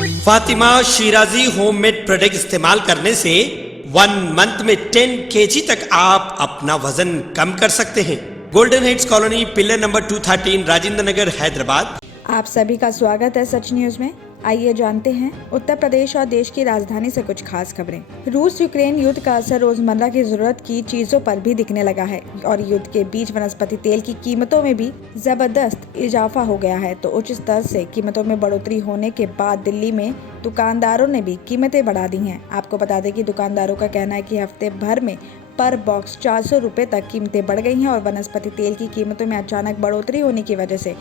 Fatima Shirazi homemade product इस्तेमाल करने से 1 मंथ में 10 kg तक आप अपना वजन कम कर सकते हैं। Golden Heights Colony, pillar number 213, Rajendra Nagar, Hyderabad. आप सभी का स्वागत है सच न्यूज में। आइए जानते हैं उत्तर प्रदेश और देश की राजधानी से कुछ खास खबरें। रूस यूक्रेन युद्ध का असर रोजमर्रा की जरूरत की चीजों पर भी दिखने लगा है और युद्ध के बीच वनस्पति तेल की कीमतों में भी जबरदस्त इजाफा हो गया है। तो उच्च स्तर से कीमतों में बढ़ोतरी होने के बाद दिल्ली में दुकानदारों ने भी कीमतें बढ़ा दी हैं। आपको बता दें कि दुकानदारों का कहना है कि हफ्ते भर में पर बॉक्स 400 रुपए तक कीमतें बढ़ गई हैं और वनस्पति तेल की कीमतों में अचानक बढ़ोतरी होने की वजह से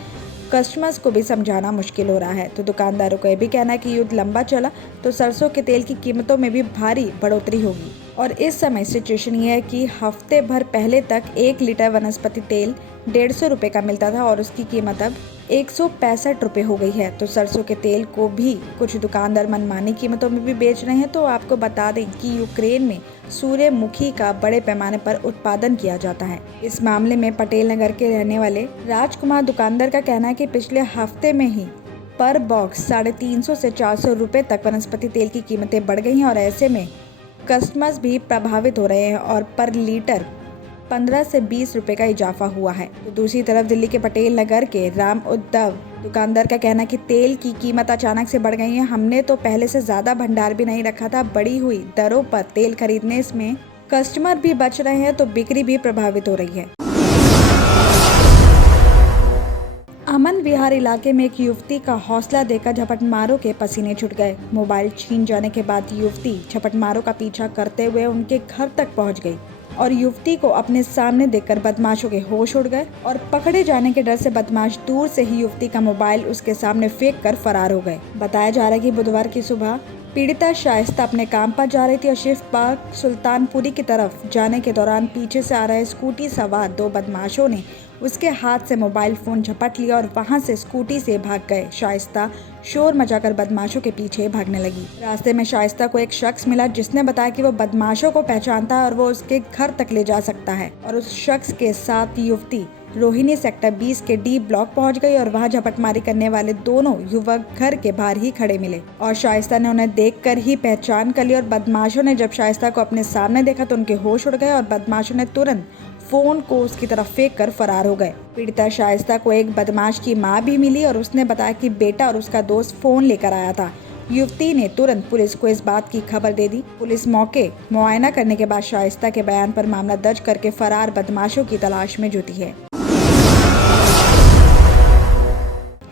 कस्टमर्स को भी समझाना मुश्किल हो रहा है। तो दुकानदारों का यह भी कहना है कि युद्ध लंबा चला तो सरसों के तेल की कीमतों में भी भारी बढ़ोतरी होगी। और इस समय सिचुएशन ये है कि हफ्ते भर पहले तक 1 लीटर वनस्पति तेल 150 रुपए का मिलता था और उसकी कीमत अब 165 रुपए हो गई है। तो सरसों के तेल को भी कुछ दुकानदार मनमानी कीमतों में भी बेच रहे हैं। तो आपको बता दें कि यूक्रेन में सूर्यमुखी का बड़े पैमाने पर उत्पादन किया जाता है। इस मामले में पटेल नगर के रहने वाले राजकुमार दुकानदार का कहना है कि पिछले हफ्ते में ही पर बॉक्स 350 से 400 रुपए तक वनस्पति तेल की कीमतें बढ़ गई हैं और ऐसे में कस्टमर्स भी प्रभावित हो रहे हैं और पर लीटर 15 से 20 रुपए का इजाफा हुआ है। तो दूसरी तरफ दिल्ली के पटेल नगर के राम उद्धव दुकानदार का कहना है कि तेल की कीमत अचानक से बढ़ गई है। हमने तो पहले से ज्यादा भंडार भी नहीं रखा था। बढ़ी हुई दरों पर तेल खरीदने में कस्टमर भी बच रहे हैं तो बिक्री भी प्रभावित हो रही है। अमन विहार इलाके में एक युवती का हौसला देकर झपटमारों के पसीने छूट गए। मोबाइल छीन जाने के बाद युवती झपटमारों का पीछा करते हुए उनके घर तक पहुंच गई और युवती को अपने सामने देखकर बदमाशों के होश उड़ गए और पकड़े जाने के डर से बदमाश दूर से ही युवती का मोबाइल उसके सामने फेंक कर फरार हो गए। बताया जा रहा है कि बुधवार की सुबह पीड़िता शाइस्ता अपने काम पर जा रही थी और शिफ्ट पार्क सुल्तानपुरी की तरफ जाने के दौरान पीछे से आ रहे स्कूटी सवार 2 बदमाशों ने उसके हाथ से मोबाइल फोन झपट लिया और वहां से स्कूटी से भाग गए। शाइस्ता शोर मचाकर बदमाशों के पीछे भागने लगी। रास्ते में शाइस्ता को एक शख्स मिला जिसने बताया कि वो बदमाशों को पहचानता है और वो उसके घर तक ले जा सकता है और उस शख्स के साथ युवती रोहिणी सेक्टर 20 के डी ब्लॉक पहुंच गई और वहां झपटमारी करने वाले दोनों युवक घर के बाहर ही खड़े मिले और शाइस्ता ने उन्हें देखकर ही पहचान कर ली और बदमाशों ने जब शाइस्ता को अपने सामने देखा तो उनके होश उड़ गए और बदमाशों ने तुरंत फोन को उसकी तरफ फेंक कर फरार हो गए। पीड़िता शाइस्ता को एक बदमाश की मां भी मिली और उसने बताया कि बेटा और उसका दोस्त फोन लेकर आया था। युवती ने तुरंत पुलिस को इस बात की खबर दे दी। पुलिस मौके मुआयना करने के बाद शाइस्ता के बयान पर मामला दर्ज करके फरार बदमाशों की तलाश में जुटी है।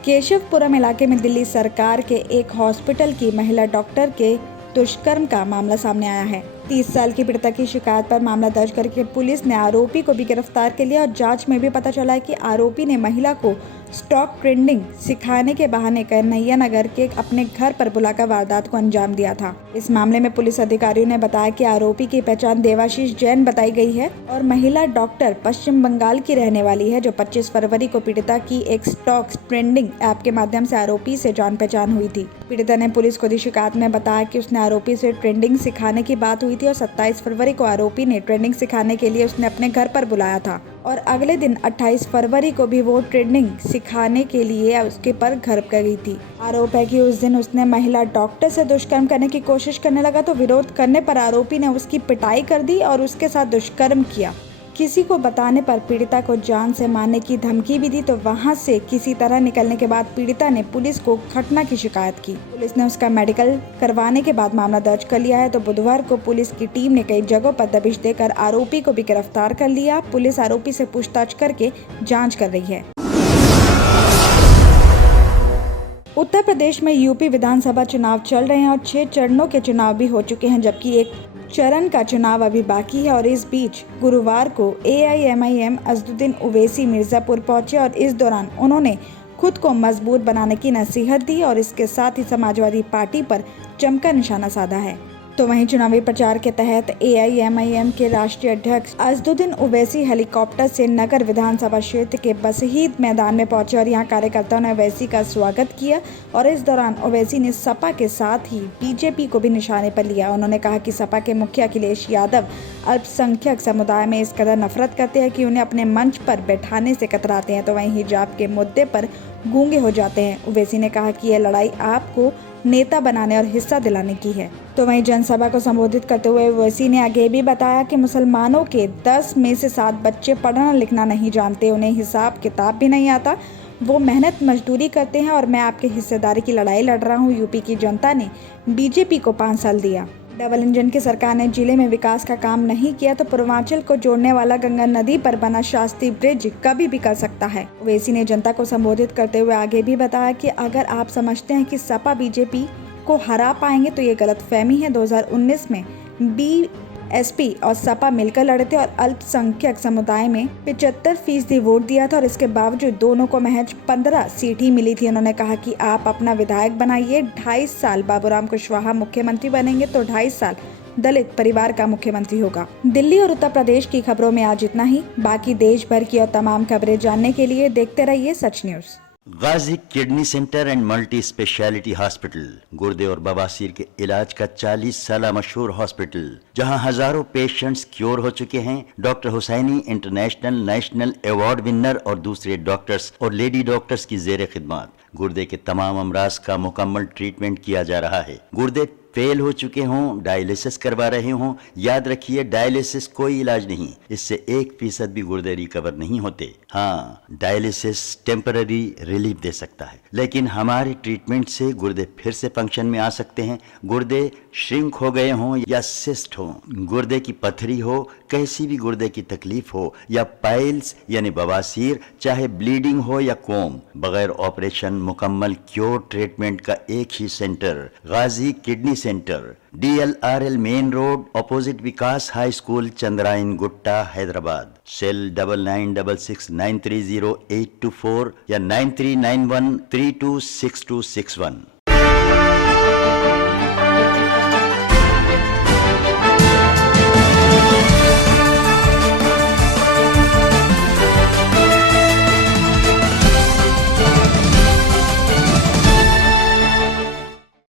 केशवपुरम इलाके में दिल्ली सरकार के एक हॉस्पिटल की महिला डॉक्टर के दुष्कर्म का मामला सामने आया है। 30 साल की पीड़िता की शिकायत पर मामला दर्ज करके पुलिस ने आरोपी को भी गिरफ्तार कर लिया और जांच में भी पता चला है कि आरोपी ने महिला को स्टॉक ट्रेडिंग सिखाने के बहाने कन्हैया नगर के अपने घर पर बुलाकर वारदात को अंजाम दिया था। इस मामले में पुलिस अधिकारियों ने बताया कि आरोपी की पहचान देवाशीष जैन बताई गई है और महिला डॉक्टर पश्चिम बंगाल की रहने वाली है जो 25 फरवरी को पीड़िता की एक स्टॉक ट्रेडिंग ऐप के माध्यम से आरोपी से जान पहचान हुई थी। पीड़िता ने पुलिस को दी शिकायत में बताया कि उसने आरोपी से ट्रेडिंग सिखाने की बात हुई थी और 27 फरवरी को आरोपी ने ट्रेडिंग सिखाने के लिए उसने अपने घर पर बुलाया था और अगले दिन 28 फरवरी को भी वो ट्रेडिंग सिखाने के लिए उसके पर घर गई थी। आरोप है कि उस दिन उसने महिला डॉक्टर से दुष्कर्म करने की कोशिश करने लगा तो विरोध करने पर आरोपी ने उसकी पिटाई कर दी और उसके साथ दुष्कर्म किया। किसी को बताने पर पीड़िता को जान से मारने की धमकी भी दी तो वहां से किसी तरह निकलने के बाद पीड़िता ने पुलिस को घटना की शिकायत की। पुलिस ने उसका मेडिकल करवाने के बाद मामला दर्ज कर लिया है। तो बुधवार को पुलिस की टीम ने कई जगहों पर दबिश देकर आरोपी को भी गिरफ्तार कर लिया। पुलिस आरोपी से पूछताछ करके जाँच कर रही है। उत्तर प्रदेश में यूपी विधानसभा चुनाव चल रहे हैं और 6 चरणों के चुनाव भी हो चुके हैं जबकि एक चरण का चुनाव अभी बाकी है। और इस बीच गुरुवार को AIMIM अजदुद्दीन ओवैसी मिर्जापुर पहुंचे और इस दौरान उन्होंने खुद को मजबूत बनाने की नसीहत दी और इसके साथ ही समाजवादी पार्टी पर जमकर निशाना साधा है। तो वहीं चुनावी प्रचार के तहत AIMIM के राष्ट्रीय अध्यक्ष अजदुद्दीन ओवैसी हेलीकॉप्टर से नगर विधानसभा क्षेत्र के बसहीद मैदान में पहुंचे और यहां कार्यकर्ताओं ने ओवैसी का स्वागत किया और इस दौरान ओवैसी ने सपा के साथ ही बीजेपी को भी निशाने पर लिया। उन्होंने कहा कि सपा के मुखिया अखिलेश यादव अल्पसंख्यक समुदाय में इस कदर नफरत करते हैं कि उन्हें अपने मंच पर बैठाने से कतराते हैं, तो वहीं हिजाब के मुद्दे पर गूंगे हो जाते हैं। ओवैसी ने कहा कि यह लड़ाई आपको नेता बनाने और हिस्सा दिलाने की है। तो वहीं जनसभा को संबोधित करते हुए ओवैसी ने आगे भी बताया कि मुसलमानों के 10 में से 7 बच्चे पढ़ना लिखना नहीं जानते, उन्हें हिसाब किताब भी नहीं आता, वो मेहनत मजदूरी करते हैं और मैं आपके हिस्सेदारी की लड़ाई लड़ रहा हूँ। यूपी की जनता ने बीजेपी को 5 साल दिया। डबल इंजन की सरकार ने जिले में विकास का काम नहीं किया तो पूर्वांचल को जोड़ने वाला गंगा नदी पर बना शास्त्री ब्रिज कभी भी कर सकता है। ओवैसी ने जनता को संबोधित करते हुए आगे भी बताया कि अगर आप समझते हैं कि सपा बीजेपी को हरा पाएंगे तो ये गलतफहमी है। 2019 में बीएसपी और सपा मिलकर लड़े थे और अल्पसंख्यक समुदाय में 75% वोट दिया था और इसके बावजूद दोनों को महज 15 सीट ही मिली थी। उन्होंने कहा कि आप अपना विधायक बनाइए, 2.5 साल बाबूराम कुशवाहा मुख्यमंत्री बनेंगे तो 2.5 साल दलित परिवार का मुख्यमंत्री होगा। दिल्ली और उत्तर प्रदेश की खबरों में आज इतना ही। बाकी देश भर की और तमाम खबरें जानने के लिए देखते रहिए Sach News. Ghazi Kidney Centre and Multi Speciality Hospital, गुर्दे और बवासीर के इलाज का 40 साल मशहूर हॉस्पिटल, जहां हजारों पेशेंट्स क्योर हो चुके हैं। Doctor Husaini international national award winner और दूसरे डॉक्टर्स और लेडी डॉक्टर्स की जेर खिदमत गुर्दे के तमाम अमराज का मुकम्मल ट्रीटमेंट किया जा रहा है। गुर्दे फेल हो चुके हों, डायलिसिस करवा रहे हों, याद रखिए डायलिसिस कोई इलाज नहीं, इससे 1% भी गुर्दे रिकवर नहीं होते। हाँ, डायलिसिस टेम्पररी रिलीफ दे सकता है, लेकिन हमारे ट्रीटमेंट से गुर्दे फिर से फंक्शन में आ सकते हैं। गुर्दे श्रिंक हो गए हों या सिस्ट हो, गुर्दे की पथरी हो, कैसी भी गुर्दे की तकलीफ हो या पाइल्स यानी बवासीर, चाहे ब्लीडिंग हो या कोम, बगैर ऑपरेशन मुकम्मल क्योर ट्रीटमेंट का एक ही centre, Ghazi Kidney Centre, DLRL main road, opposite Vikas high school, Chandrayan Gutta, Hyderabad. Cell 9966930824 या 9391326261।